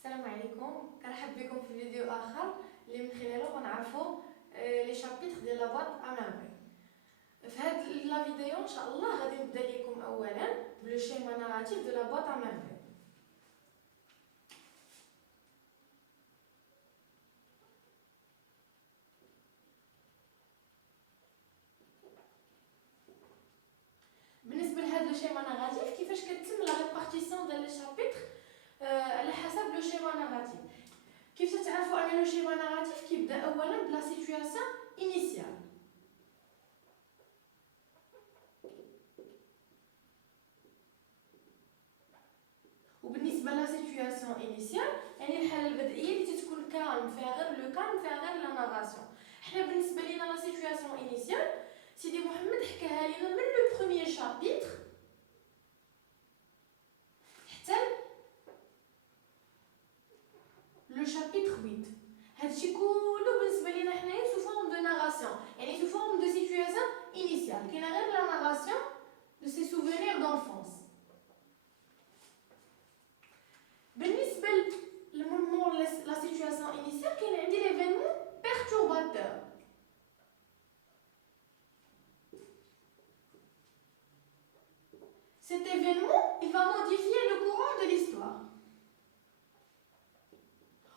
السلام عليكم، كنرحب بكم في فيديو اخر اللي من خلاله غنعرفوا لي شابيتر ديال لاباط امامي. في هاد لا فيديو ان شاء الله غادي نبدا لكم اولا بلو شيما ناراتيف دو لاباط امامي. بالنسبه لهاد لو شيما ناراتيف كيفاش كتتم لا ريبارتيسيون ديال لي شابيتر على حسب لو شيما ناراتيف. كيف تعرفوا ان لو شيما ناراتيف كيبدا اولا بلا سيتوياسيون انيسيال. وبالنسبه لا سيتوياسيون انيسيال يعني الحاله البدئيه اللي تتكون كالم فيها غير لو كالم فيها غير لا ناراسيون. حنا بالنسبه لينا لا سيتوياسيون انيسيال سيدي محمد حكاها لينا من لو بروميير شابيتر حتى لو شابيتر 8. هادشي كله بالنسبه لينا حنايا سو فورم دو ناراسيون، يعني سو فورم دو سيتوياسيون انيسيال، كاينه غير لا ناراسيون دو سي سوفونير دونفونس. بالنسبه للمور لا سيتوياسيون انيسيال كاين عندي ليفينمون بيرتورباتور. Cet événement, il va modifier le courant de l'histoire.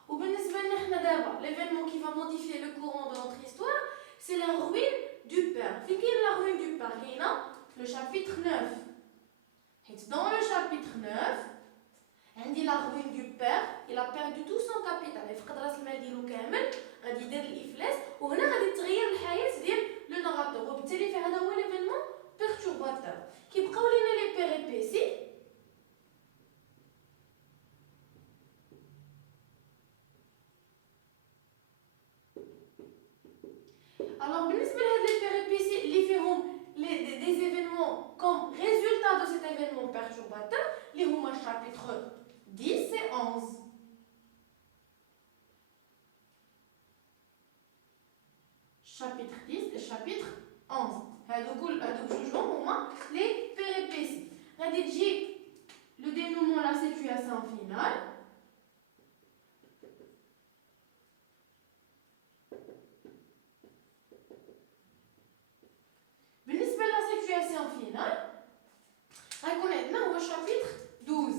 Ou بالنسبة لنا حنا دابا l'événement qui va modifier le courant de notre histoire, c'est la ruine du père. فين كاين la ruine du père كاينه le chapitre 9. حيت dans le chapitre 9 عندي la ruine du père, il a perdu tout son capital. يفقد راس المال ديالو كامل، غادي يدير الافلاس، وهنا غادي تغير الحياة ديال لو ناراتور، وبالتالي فهذا هو l'événement perturbateur. كيبقاو لينا لي بيريبيسي Alors, بالنسبة لهاد لي بيريبيسي اللي فيهم des événements comme résultat de cet événement perturbateur اللي هما chapitre 10 et 11. chapitre 10 et chapitre 11 هادو بجوجهم هما لي بيريبيسي. غادي تجي لو dénouement la situation finale. بالنسبة لا سيتوياسيون فينال غيكون عندنا هو شابيتر 12.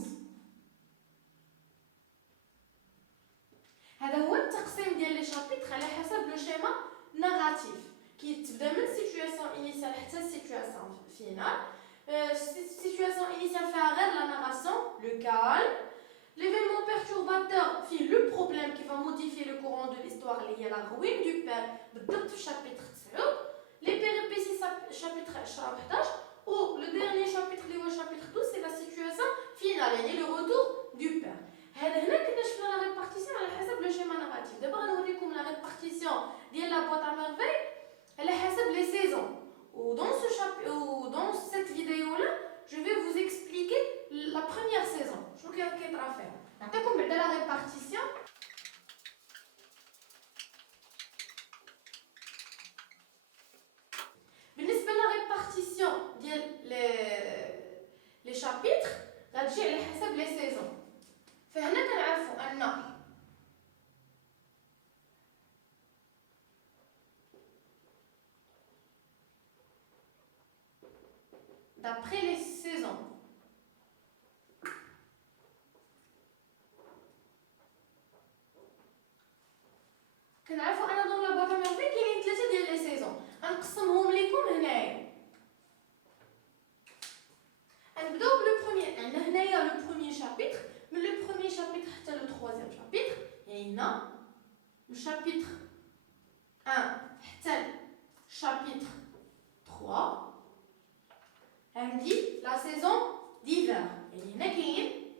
هذا هو التقسيم ديال لي شابيتر على حسب لو شيما ناراتيف، كيتبدا من سيتوياسيون انيسيال حتى سيتوياسيون فينال. سيتوياسيون انيسيال فيها غير لا ناراسيون لو كالم. l'événement perturbateur فيه لو بروبليم كي va modifier le courant de l'histoire اللي هي لا ruine du père بالضبط في شابيتر 9. les péripéties chapitre 11 ou le dernier chapitre اللي هو chapitre 12 c'est la situation finale يعني le retour du père. هنا كنا شفنا لا ريبارتيسيون على حسب لو شيما ناراتيف. دابا غنوريكم لا ريبارتيسيون ديال لا بوط ا ميرفي على حسب لي سيزون. و dans cette vidéo là je vais vous expliquer la première saison شنو كيطرا فيها. نعطيكم بعدا لا ريبارتيسيون. بالنسبه لا ريبارتيسيون ديال لي شابيتر غتجي على حسب لي سيزون. فهنا كنعرفوا ان d'après les saisons كنعرفوا ان دون لا بوط ميرفي كاينين 3 ديال لي سيزون، غنقسمهم لكم هنايا. غنبداو بلو بروميير. عندنا هنايا لو بروميير شابيتر، من لو بروميير شابيتر حتى لو ترويزيام شابيتر، يعني هنا لو شابيتر 1 حتى شابيتر 3 عندي لا سيزون ديفير، يعني هنا كاين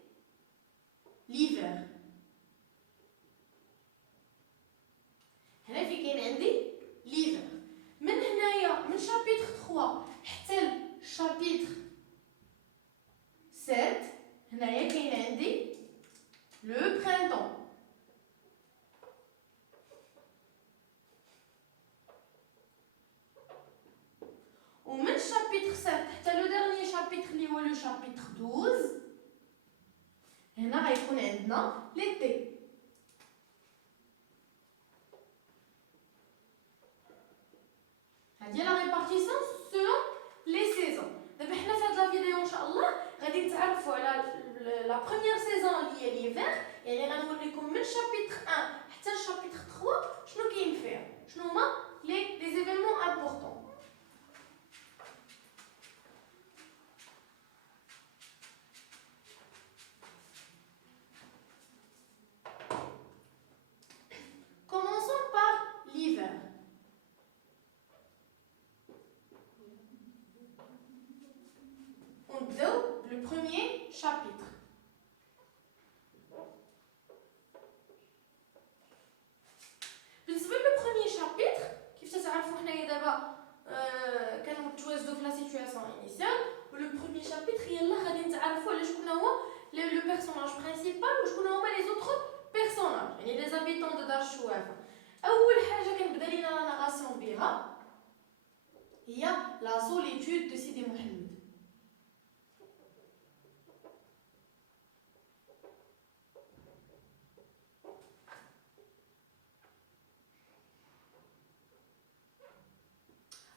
ليفير. هنا في كاين عندي ليفير. من هنايا من شابيتر 3 حتى شابيتر 7 هنايا كاين عندي لو برينتون. ومن شابيتر 7 حتى لو ديرني شابيتر اللي هو لو شابيتر 12 هنا هنا غيكون عندنا l'été. هذه لا ريبارتيسيون selon les saisons. دابا حنا في هاد لا فيديو ان شاء الله غادي نتعرفوا على لا بروميير سيزون اللي هي ليفير، يعني غنوريكم من شابيتر 1 حتى لشابيتر 3 شنو كاين فيها، شنو هما لي ايفينمون امبورطون. Commençons par l'hiver. ونبداو le premier chapitre. بالنسبه لو premier chapitre كيف تعرفوا حنايا دابا كنتواجدوا في لا سيتوياسيون انيسيال، ولو premier chapitre يلا غادي نتعرفوا على شكون هو لو بيرسوناج برينسيبال وشكون هما لي زوطخ بيرسوناج، يعني لي زابيتون دو دار الشوافه. اول حاجه كنبدا لينا لا ناراسيون بها هي لا سوليتود دو سيدي محمد.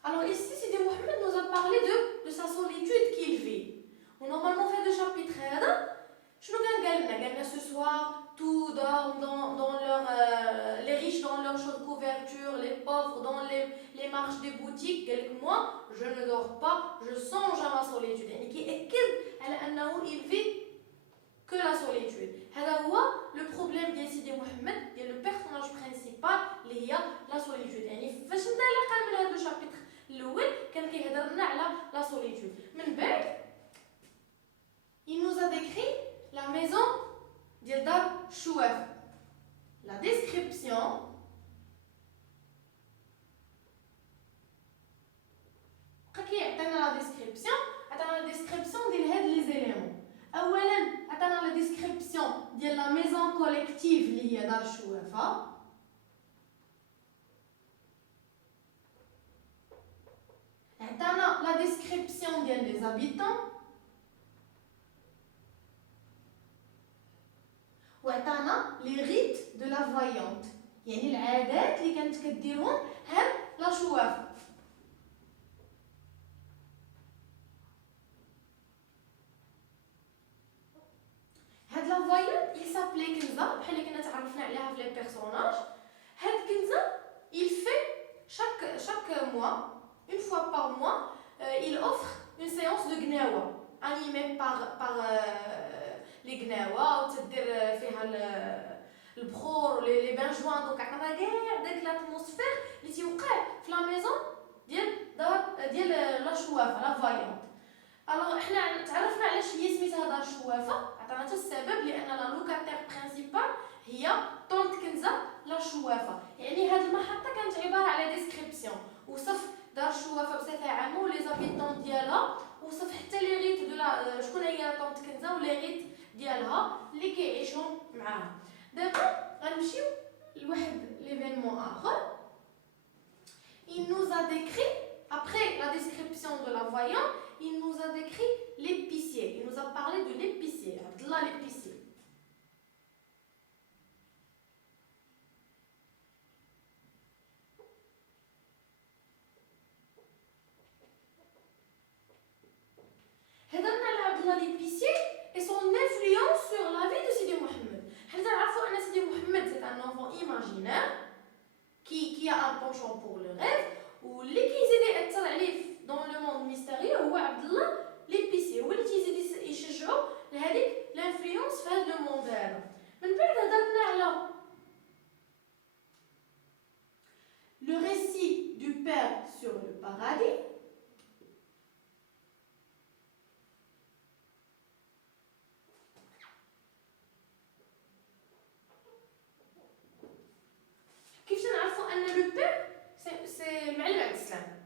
Alors ici, Sidi Mohamed nous a parlé de sa solitude qu'il vit. Normalement, fait de chapitre je nous gagne ce soir, tout dort dans leur, les riches dans leur chaude couverture, les pauvres dans les marches des boutiques. Quelques mois, je ne dors pas, je songe à ma solitude. Et qui est il vit que la solitude. C'est le problème de Sidi Mohamed, il y a le personnage principal, il y a la solitude. Et فاش نطلق من هذا الشابيتر الاول كان كيهضر لنا على لا سوليتود. من بعد il nous a décrit la maison ديال دار الشواف. la description كيعطينا لا ديسكريبسيون، عطانا لا ديسكريبسيون ديال هاد لي زيليمون. اولا عطانا لا ديسكريبسيون ديال لا ميزون كوليكتيف اللي هي دار الشوافه، عطانا لا ديسكريبسيون ديال لي زابيتون، وعطانا لي ريت دو لا فوايونت، يعني العادات اللي كانت كديرهم هاد لا شوافه. هاد لا فوايونت il s'appelait كنزه، بحال اللي كنا تعرفنا عليها في لي بيرسوناج. هاد كنزه il fait chaque mois, une fois par mois, il offre une séance de gnawa animée par les gnawa وتدير فيها البخور لي بان جوان. دونك عطانا كاع داك لاتموسفير اللي تيوقع في لا ميزون ديال لا شوافه لا فايونت. الوغ حنا تعرفنا علاش هي سميتها دار الشوافه، عطانا حتى السبب لان لا لوكاتير برينسيبال هي طونت كنزه لا شوافه. يعني هاد المحطه كانت عباره على ديسكريبسيون، وصف دار الشوافه بصفه عامه ولي زابيتون ديالها، وصف حتى لي ريت دو شكون هي طونت كنزه ولي ريت ديالها اللي كيعيشوا معاها. دابا غنمشيو لواحد ليفينمون اخر. il nous a décrit après la description de la voyante, il nous a décrit l'épicier. Il nous a parlé de l'épicier, Abdallah l'épicier. هضرنا على Abdallah l'épicier et son influence sur la vie de Sidi Mohamed. حنا تعرفوا ان Sidi Mohamed c'est un enfant imaginaire qui a un penchant pour le rêve, واللي كيزيد ياثر عليه dans le monde mystérieux هو Abdallah l'épicier، هو اللي تيزيد يشجعو لهذيك l'influence في هذا لو موند هذا. من بعد هضرنا على le récit du père sur le paradis. كيف نعرفوا ان le père c'est المعلم عبد السلام.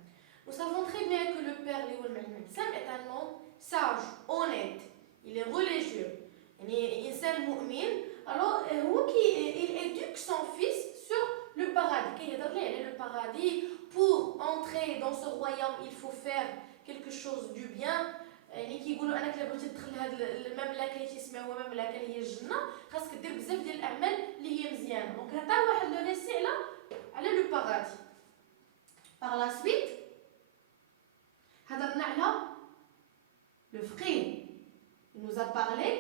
Nous savons très bien que le père اللي هو المعلم عبد السلام est un homme sage, honnête, il est religieux, يعني انسان مؤمن. alors هو il éduque son fils sur le paradis. كيهضر ليه على le paradis. Pour entrer dans ce royaume il faut faire quelque chose du bien, يعني كيقولوا انك الا بغيتي تدخل لهاد المملكه اللي تيسميوها مملكه اللي هي الجنه خاصك دير بزاف ديال الاعمال اللي هي مزيانه. دونك عطا واحد لو ريسي على لو باغادي. باغ لا سويت هضرنا على لو فقيه. il nous a parlé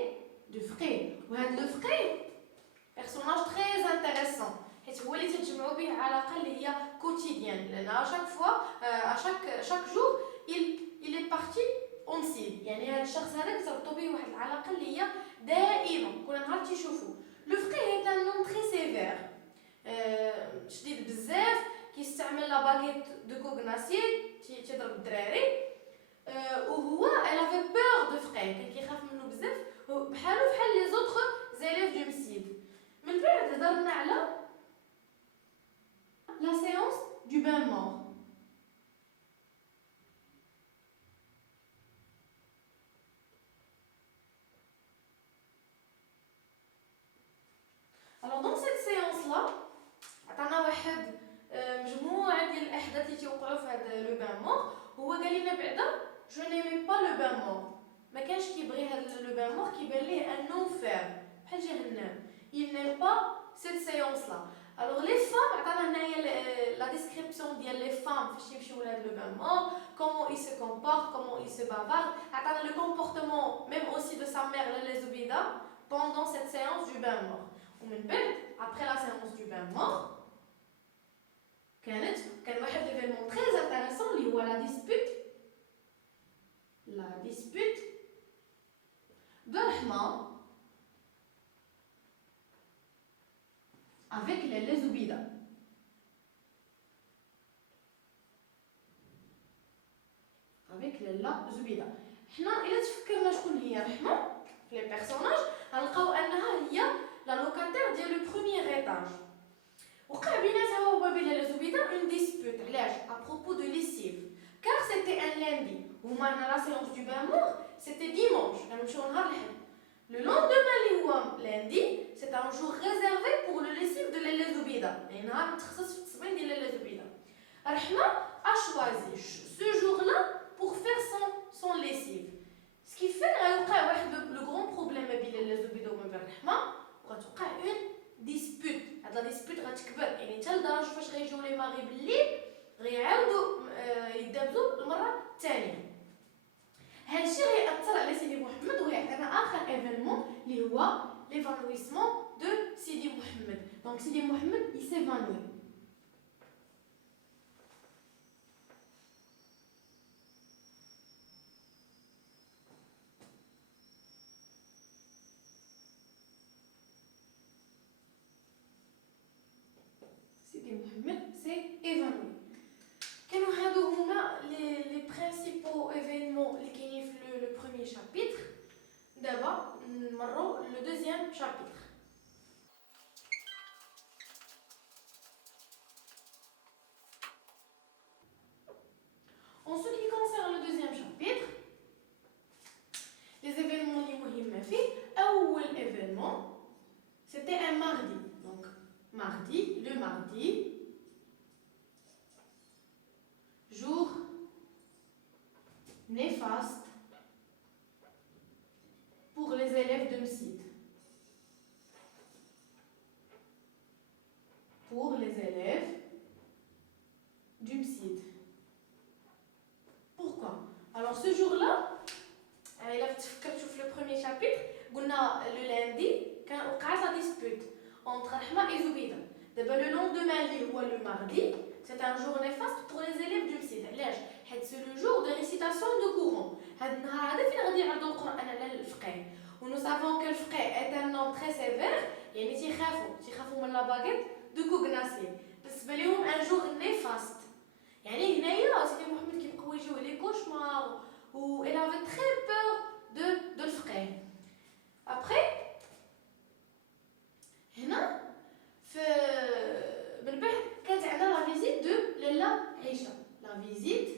du فقيه. وهاد لو فقيه بيرسوناج تري انتريسون حيت هو اللي تتجمعوا به علاقه اللي هي كوتيديان، لان شاك فوا شاك جور il est parti اون سيد. يعني هذا الشخص هذا كتربطوا به واحد العلاقه اللي هي دائمه كل نهار تيشوفوا. لو فقيه هي ان نون تري سيفير شديد بزاف، كيستعمل لا باغيت دو كوغناسيل تيضرب الدراري. وهو الا في بور دو فقيه، كان كيخاف منه بزاف بحالو بحال لي زوطخ زيليف دو مسيد. من بعد هضرنا على لا سيونس دو بان مور. Alors dans cette séance là عطانا واحد مجموعه ديال الاحداث اللي تيوقعوا في هذا لو بان مور. هو قال لنا بعدا جو نيمي با لو بان مور، ما كانش كيبغي هذا لو بان مور، كيبان ليه ان انفير بحال جهنم. il n'aime pas cette séance là. alors les femmes عطانا هنايا لا ديسكريبسيون ديال لي فام فاش يمشيو لهذا لو بان مور، comment ils se comportent, comment ils se bavardent. عطانا le comportement même aussi de sa mère Lalla Zoubida pendant cette séance du bain mort. ومن بعد après la séance du bain mort كان واحد ليفينمون تري انتريسون اللي هو لا ديسبوت دو رحمه avec Lalla Zoubida. avec Lalla Zoubida. حنا الا تفكرنا شكون هي رحمه في لي بيرسوناج غنلقاو انها هي لا لوكاتير ديال لو بروميير ايطاج. وقع بيناتها وبين Lalla Zoubida اون ديسبوت. علاش؟ ابروبو دو ليسيف. كار سيتي ان لاندي وهما لا سيونس دو بان مور سيتي ديمونش، كنمشيو نهار الحد. لو لوندومان اللي هو لاندي سي ان جور ريزيرفي بور لو ليسيف دو Lalla Zoubida، يعني نهار متخصص في التصبين ديال Lalla Zoubida. رحمه ا شوازي سو جور لا بور فير son lessive. Ce qui fait غيوقع واحد لو غران بروبليم ما بين Lalla Zoubida وما بين رحمه، وغتوقع اون ديسبوت. هاد لا ديسبوت غتكبر يعني حتى لدرجه فاش غيجيو لي ماغي بالليل غيعاودوا يدابزوا المره الثانيه. هادشي غيأثر على سيدي محمد وغيعطينا اخر ايفينمون اللي هو ليفانويسمون دو سيدي محمد. دونك سيدي محمد يسيفانوي. محمد سي ايفانوي. كانوا هادو هما لي برينسيبو ايفينمون اللي كاينين في لو بروميير شابيتر. دابا نمروا لو دوزيام شابيتر. En ce qui concerne le deuxième chapitre, les événements اللي مهمة فيه، أول événement c'était un mardi. Donc le mardi, jour néfaste pour les élèves de Msid. Pour les élèves du Msid. Pourquoi? Alors ce jour-là, il a fait le premier chapitre, قلنا le lundi, كان وقعت la dispute entre Rahma et Zoubida. D'abord le lendemain اللي هو le mardi, c'est un jour néfaste pour les élèves du Msid. علاش؟ حيت c'est le jour de récitation de Coran. هذا النهار هذا فين غادي يعرضوا القرآن على الفقيه. و nous savons que le فقيه est un homme très sévère، يعني تيخافوا من لا باغيت دو كوغناسي. بالنسبه لهم ان جور نيفاست. يعني هنايا سيدي محمد كيبقاو يجيو عليه كوشمار و il avait très peur de الفقيه. après هنا من بعد كانت عندنا لا فيزيت دو لالا عيشه. لا فيزيت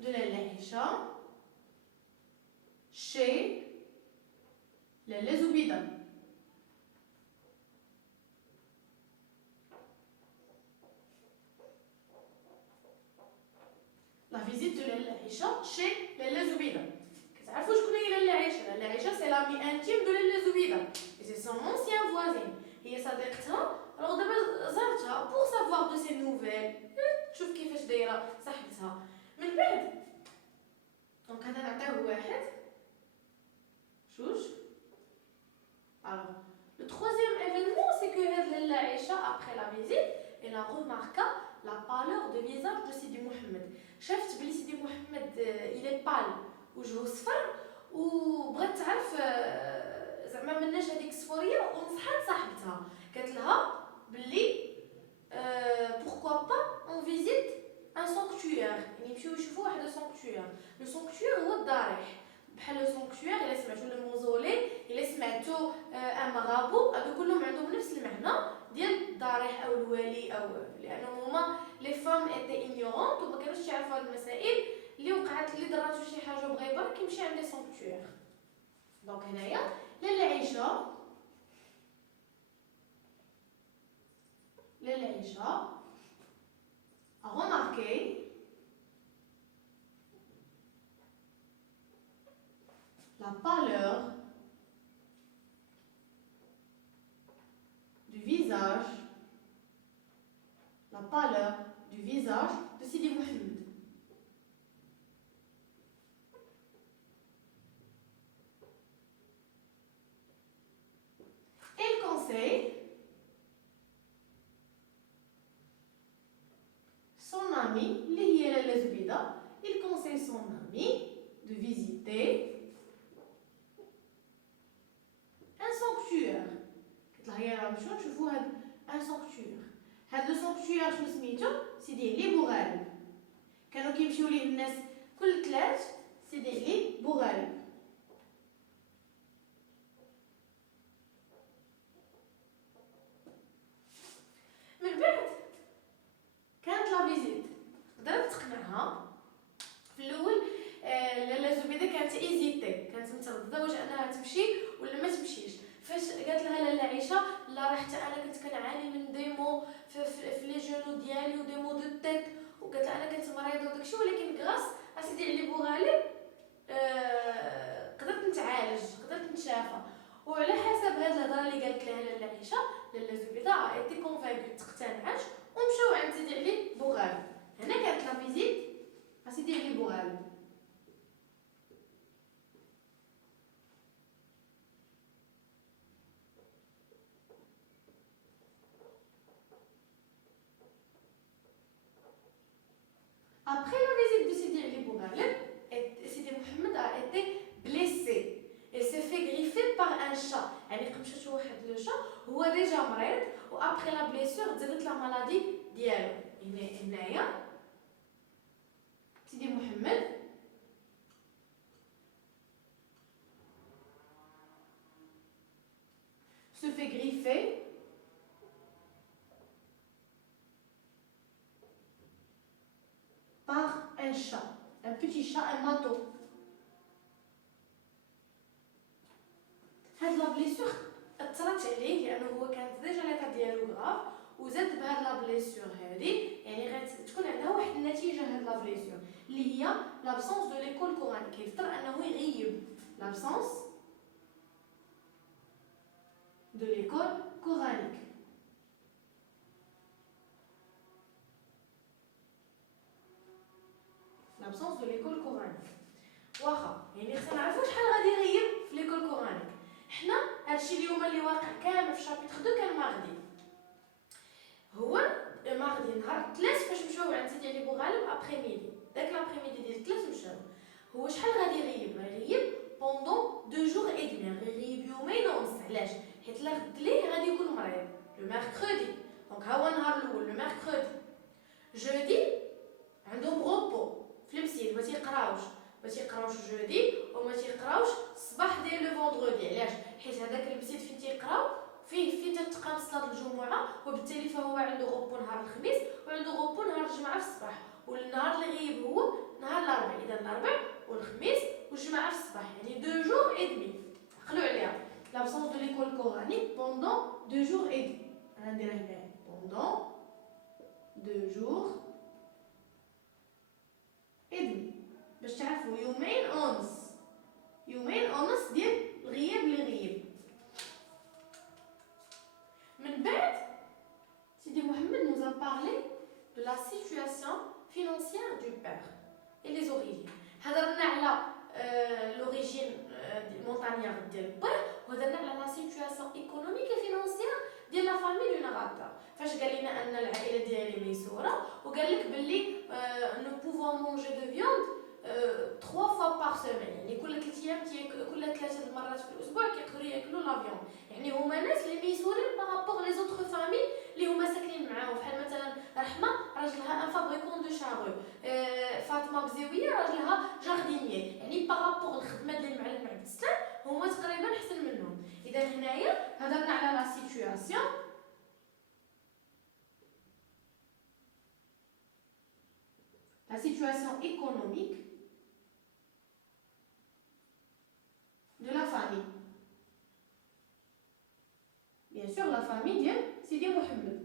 de لالا عيشه chez لالا زبيده. عايشه chez لاله زبيده. كتعرفوا شكون هي لاله عايشه؟ لاله عايشه سي لامي انتيم دو لاله زبيده، سي سون اونسيان فوازين، هي صديقتها. الوغ دابا زارتها بوغ سافوار دو سي نوفيل، تشوف كيفاش دايره صاحبتها. من بعد دونك هذا نعطيوه واحد جوج. Alors, le troisième événement, c'est que لاله عايشه après la visite, elle a remarqué la pâleur de visage de Sidi Mohamed. شافت بلي سيدي محمد il est pâle وجهه صفر، وبغات تعرف زعما مناش هذيك الصفوريه، ونصحات صاحبتها قالت لها بلي pourquoi pas on visite un sanctuaire، يعني يمشيو يشوفوا واحد sanctuaire. لو sanctuaire هو الضريح، بحال لو sanctuaire الا سمعتوا لو موزولي، الا سمعتوا ان مغابو، هادو كلهم عندهم نفس المعنى ديال الضريح او الولي، او لانهم هما لي فام ايتي ignorantes وما كانوش يعرفوا هاد المسائل اللي وقعت، اللي دراتو شي حاجه بغا يبرك يمشي عند لي sanctuaire. دونك هنايا لاله عايشه a remarqué la pâleur du visage de Sidi Mohamed. Elle conseille son ami, il conseille son ami de visiter un sanctuaire. نشوفوا هاد ان sanctuaire. هاد لو sanctuaire شنو سميتو؟ سيدي علي بوغالب، كانوا كيمشيو ليه الناس كل ثلاث، سيدي علي بوغالب. من بعد كانت لا فيزيت، قدرت تقنعها. في الاول لاله زبيده كانت ايزيتي، كانت متردده واش انها تمشي ولا ما تمشيش. فاش قالت لها لاله عايشه لا راه حتى انا كنت كنعاني من ديمو في لي جونو ديالي وديمو دو تيت، وقالت لها انا كنت مريضه وداكشي، ولكن غراس اسيدي علي بوغالب قدرت نتعالج، قدرت نتشافى. وعلى حسب هاد الهضره اللي قالت لها لاله عايشه، لاله زبيده ايتي كونفانكو، تقتنعات ومشاو عند سيدي علي بوغالب. هنا كانت لا فيزيت اسيدي علي بوغالب. Après la visite de Sidi Ali Bougaleb, Sidi Mohamed a été blessé. Il s'est fait griffer par un chat. يعني قمشاتو واحد لو شا، هو ديجا مريض، و après la blessure زادت لا مالادي ديالو. هنايا سيدي محمد se fait griffer par un chat, un petit chat, un mâteau. هاد لا بليسور اثرت عليه لانه هو كانت ديجا ليطا ديالو غراف، وزاد بهاد لا بليسور هادي، يعني غتكون عندها واحد النتيجه هاد لا بليسور اللي هي لابسونس دو ليكول كورانيك. يضطر انه يغيب لابسونس دو ليكول كورانيك. لابسونس دو ليكول كورانيك واخا، يعني خصنا نعرفوا شحال غادي يغيب في ليكول كورانيك. حنا هادشي اليوم اللي واقع كامل في شابيتر 2 كان ماغدي، هو ماغدي نهار 3 فاش مشاو عند سيدي علي بوغالب ابخي ميدي، داك لابخي ميدي ديال 3 مشاو. هو شحال غادي يغيب؟ غيغيب بوندون 2 جور اي دمي، غيغيب يومين ونص. علاش؟ حيت لا غد ليه غادي يكون مريض لو ميركودي. دونك ها هو النهار الاول لو ميركودي، جودي عندهم غوبو في المسيد، ما تيقراوش جودي وما تيقراوش الصباح ديال لو فوندردي. علاش؟ حيت هذاك المسيد فين تيقراو فين تتقام صلاه الجمعه، وبالتالي فهو عنده غوبو نهار الخميس وعنده غوبو نهار الجمعه في الصباح، والنهار اللي غيب هو نهار الاربع. اذا الاربع والخميس والجمعه في الصباح، يعني 2 جور اي دمي. عقلوا عليها لابسونس دو ليكول كورانيك بوندون 2 جور اي دمي. انا نديرها هنا بوندون 2 جور et demi. باش تعرفوا يومين ونص ديال الغياب اللي غيب. من بعد سيدي محمد nous a parlé de la situation financière du père et les origines. هضرنا على l'origine montagnarde ديال البر، وهضرنا على la situation économique et financière ديال la famille du narrateur. فاش قال لنا ان العائله ديالي ميسوره، وقال لك باللي nous pouvons manger de viande 3 fois par semaine، يعني كل 3 ايام كل 3 مرات في الاسبوع كيقدروا ياكلوا لا فيوند. يعني هما ناس اللي ميسورين بارابور لي زوتر فامي اللي هما ساكنين معاهم. بحال مثلا رحمه راجلها ان فابريكون دو شارو، فاطمه بزيويه راجلها جاردينيي، يعني بارابور الخدمه ديال المعلم عبد السلام هما تقريبا احسن منهم. اذا هنايا هضرنا على لا سيتوياسيون économique de la famille. Bien sûr, la famille de Sidi Mohamed,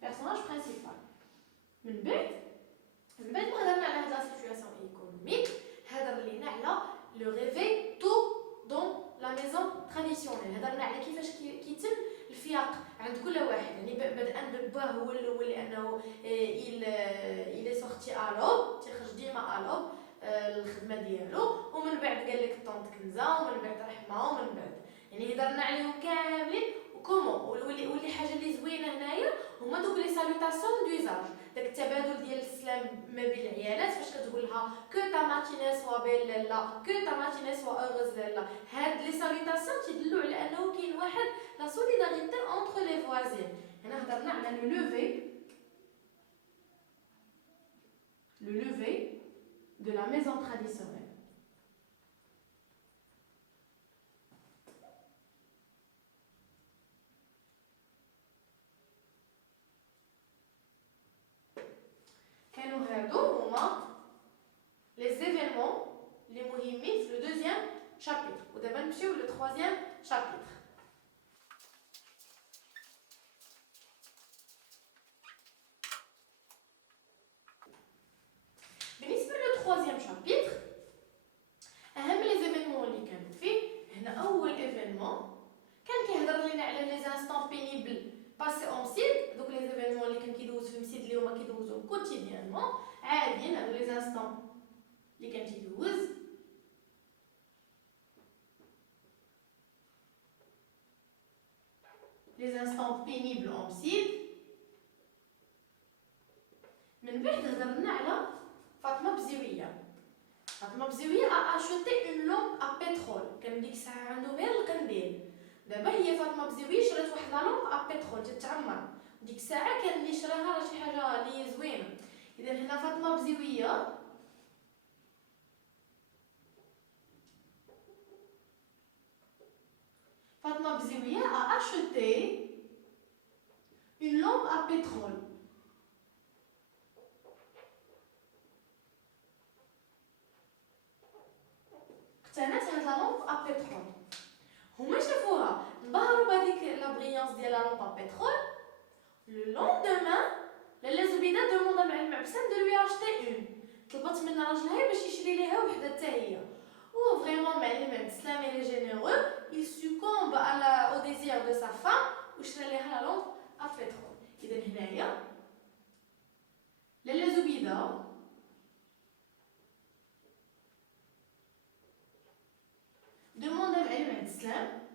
personnage principal. من بعد ما هضرنا على هاد لا سيتوياسيون ايكونوميك، هضر لينا على لو ريفي تو دون لا ميزون تراديسيونيل. هضرنا على كيفاش كيتم الفياق عند كل واحد، يعني بدءا بباه هو الاول لانه il est sorti à l'aube، تيخرج ديما الوب الخدمه ديالو، ومن بعد قال لك طونط كنزه، ومن بعد رحمه، ومن بعد يعني هضرنا عليهم كاملين وكومون. واللي حاجه اللي زوينه هنايا هما دوك لي سالوتاسيون دوزاج، داك التبادل ديال السلام ما بين العيالات، فاش كتقول لها كو تا ماتيني سوا بيل لالا، كو تا ماتيني سوا اوغوز لالا. هاد لي سالوتاسيون تيدلوا على انه كاين واحد لا سوليداريتي اونتر لي فوازين. هنا هضرنا على لو lever de la maison traditionnelle. كانوا هادو هما les événements les مهمين في le deuxième chapitre. ودابا نمشيو le troisième chapitre. بالنسبه لو troisième chapitre، اهم لي زيفينمون اللي كانوا فيه، هنا اول ايفينمون كان كيهضر لينا على لي انستون بينيبل باسي اون سيد. دوك لي زيفينمون اللي كان كيدوز في المسيد اللي هما كيدوزو كوتيديانمون عاديين، هادو لي انستون اللي كان تيدوز. لي انستون بينيبل اون سيد. من بعد هضرنا على فاطمه بزيويه. فاطمه بزيويه اشوتي اون لومب ا بترول، كان ديك الساعه عندهم غير القنديل. دابا هي فاطمه بزيويه شرات واحد لا لومب ا بترول تتعمر، ديك الساعه كان اللي شراها راه شي حاجه اللي زوينه. اذا هنا فاطمه بزيويه a acheté une lampe à pétrole. اقتنت هاد لا لامب ا بترول. هما شافوها انبهروا بهاديك لا بريانس ديال لا لامب ا بترول. لو لوندومان لاله زبيده دوموند معلم عبسان دو لوي اشتي اون، طلبت من راجلها باش يشري ليها وحده حتى هي. و فريمون معلم عبد السلام لي جينيرو il succombe au désir de sa femme وشرى ليها لا لامب ا بترول. اذا هنايا لاله زبيده demande à معلم عبد السلام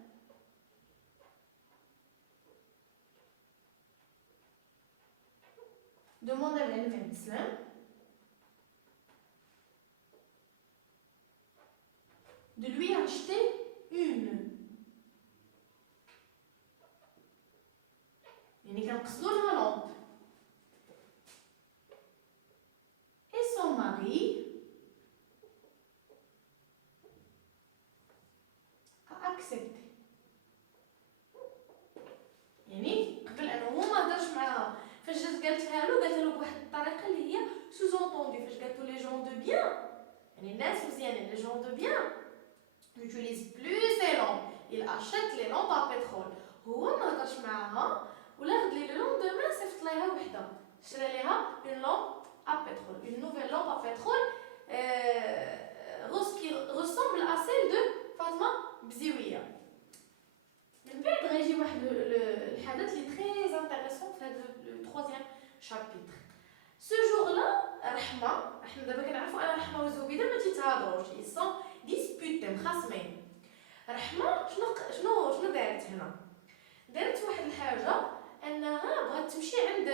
demande à معلم عبد السلام de lui acheter une. يعني كنقصدو لها لامب. Et son mari a accepté. يعني قبل انه هو ما هضرش معاها، فاش جات قالتها له بواحد الطريقه اللي هي سوزونطوندي، فاش قالتو لي جون دو بيان، يعني الناس مزيانين لي جون دو بيان n'utilise plus ces lampes, il achète les lampes à pétrole. هو ما هضرش معاها ولا غد لي لو لوندومان صيفط ليها وحده، شرا ليها اون لامب ا بترول، اون نوفيل لامب ا بترول. qui ressemble à celle de Fatma Bziouia. من بعد غيجي واحد الحدث اللي très intéressant في هذا le troisième chapitre. Ce jour-là رحمة احنا دابا كنعرفوا ان رحمة وزبيدة ما تيتهاضروش ils sont disputés مخاصمين. رحمة شنو دارت هنا؟ دارت واحد الحاجة انها بغات تمشي عند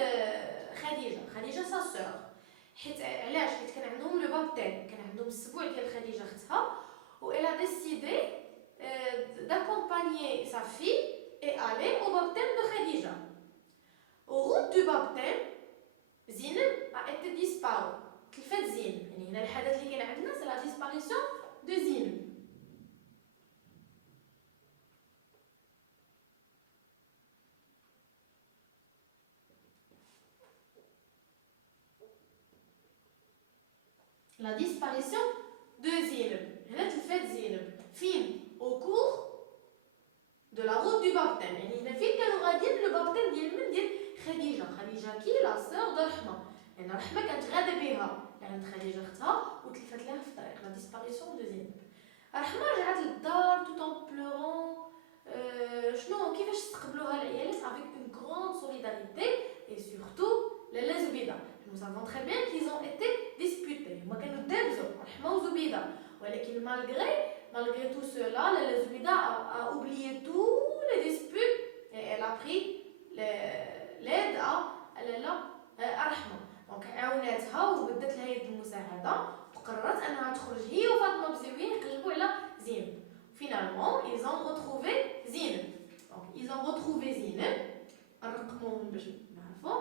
خديجة سا سور. حيت علاش؟ حيت كان عندهم لو بابتيم، كان عندهم السبوع ديال خديجة اختها و elle a décidé d'accompagner sa fille et aller au baptême de Khadija. Au route du baptême Zineb a été disparue. تلفات زينب، يعني هنا الحدث اللي كان عندنا c'est la disparition de Zineb. La disparition de Zineb. هنا تلفات زينب فين؟ au cours de la route du baptême. يعني هنا فين كانوا غاديين لو بابتيم ديال من؟ ديال خديجة كي لا سور دو رحمة. يعني رحمة كانت غادا بها عند خديجة اختها وتلفات لها في الطريق. لا ديسباريسيون دو زينب. رحمة رجعت للدار tout en pleurant. شنو كيفاش استقبلوها العيالات avec une grande solidarité et surtout لالا زبيدة. Nous savons très bien qu'ils ont été disputés. هما كانوا دابزو رحمة وزبيدة، ولكن malgré tout cela, لالا زبيدة a oublié tous les disputes et elle a pris l'aide à لالا رحمة. دونك عاوناتها وبدت لها يد المساعدة وقررت انها تخرج هي وفاطمة بزيوية يقلبوا على زينب. Finalement, ils ont retrouvé Zineb. Donc, ils ont retrouvé Zineb. نرقموهم باش نعرفوا.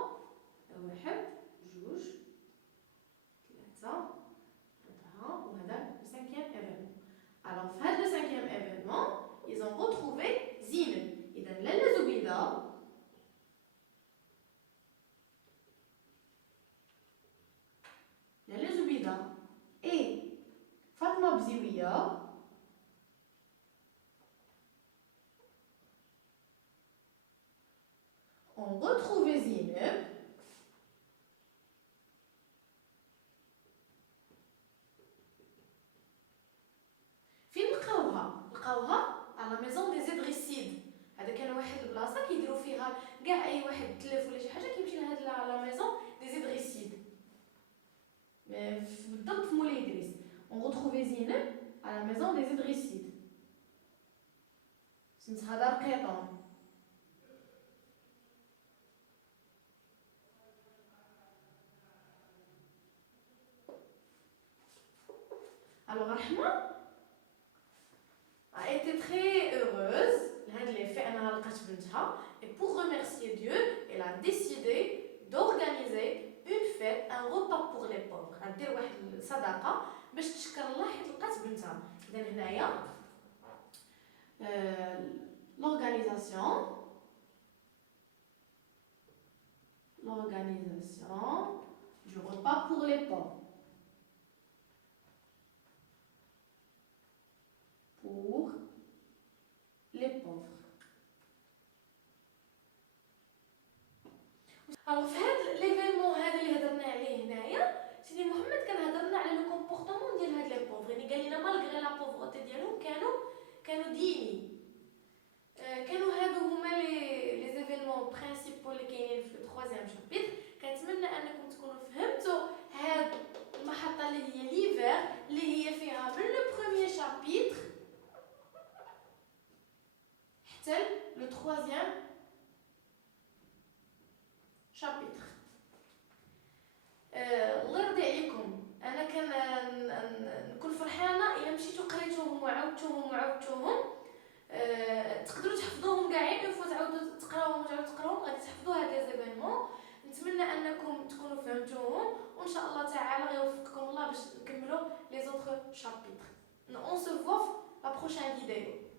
1 2 3 4 وهذا le 5e événement. Alors, في هذا le 5e événement, ils ont retrouvé Zineb. إذا لالا زبيدة et Fatma Bziouia ont retrouvé Zineb فين لقاوها على la maison des Idrissides. هذا كان واحد البلاصه كيديروا فيها كاع اي واحد تلف ولا شي حاجه كيمشي لهاد لا ميزون دي زيدريسيد بالضبط في مولاي ادريس. on retrouve Zineb à la maison des Idrissides. سميتها دار قيطون. alors رحمة a été très heureuse لهذا اللي fait انها لقات بنتها et pour remercier Dieu elle a décidé d'organiser une fête, un repas pour les pauvres. غدير واحد الصدقه باش تشكر الله حيت لقات بنتها. اذا هنايا l'organisation du repas pour les pauvres. Pour les pauvres. Alors في هذا ليفينمون هذا اللي هضرنا عليه هنايا سيدي محمد كان هضرنا على لو كومبورطمون ديال هاد لي بوفر. يعني قال لنا مالغري لا بوفرتي ديالهم كانوا ديني. كانوا هادو هما لي زيفينمون برينسيبال اللي كاينين في التروازيام شابيتر. كنتمنى انكم تكونوا فهمتوا هاد المحطه اللي هي ليفر اللي هي فيها من لو بروميير شابيتر حتى لو تروازيام شابيتر. الله يرضي عليكم، انا نكون فرحانه الا مشيتو قريتوهم وعاودتوهم. تقدروا تحفظوهم كاع اون فوا تعاودوا تقراوهم غادي تحفظوا هاد لي زيفينمون. نتمنى انكم تكونوا فهمتوهم وان شاء الله تعالى غيوفقكم الله باش نكملوا لي زوطخ شابيتر. On se voit la prochaine vidéo.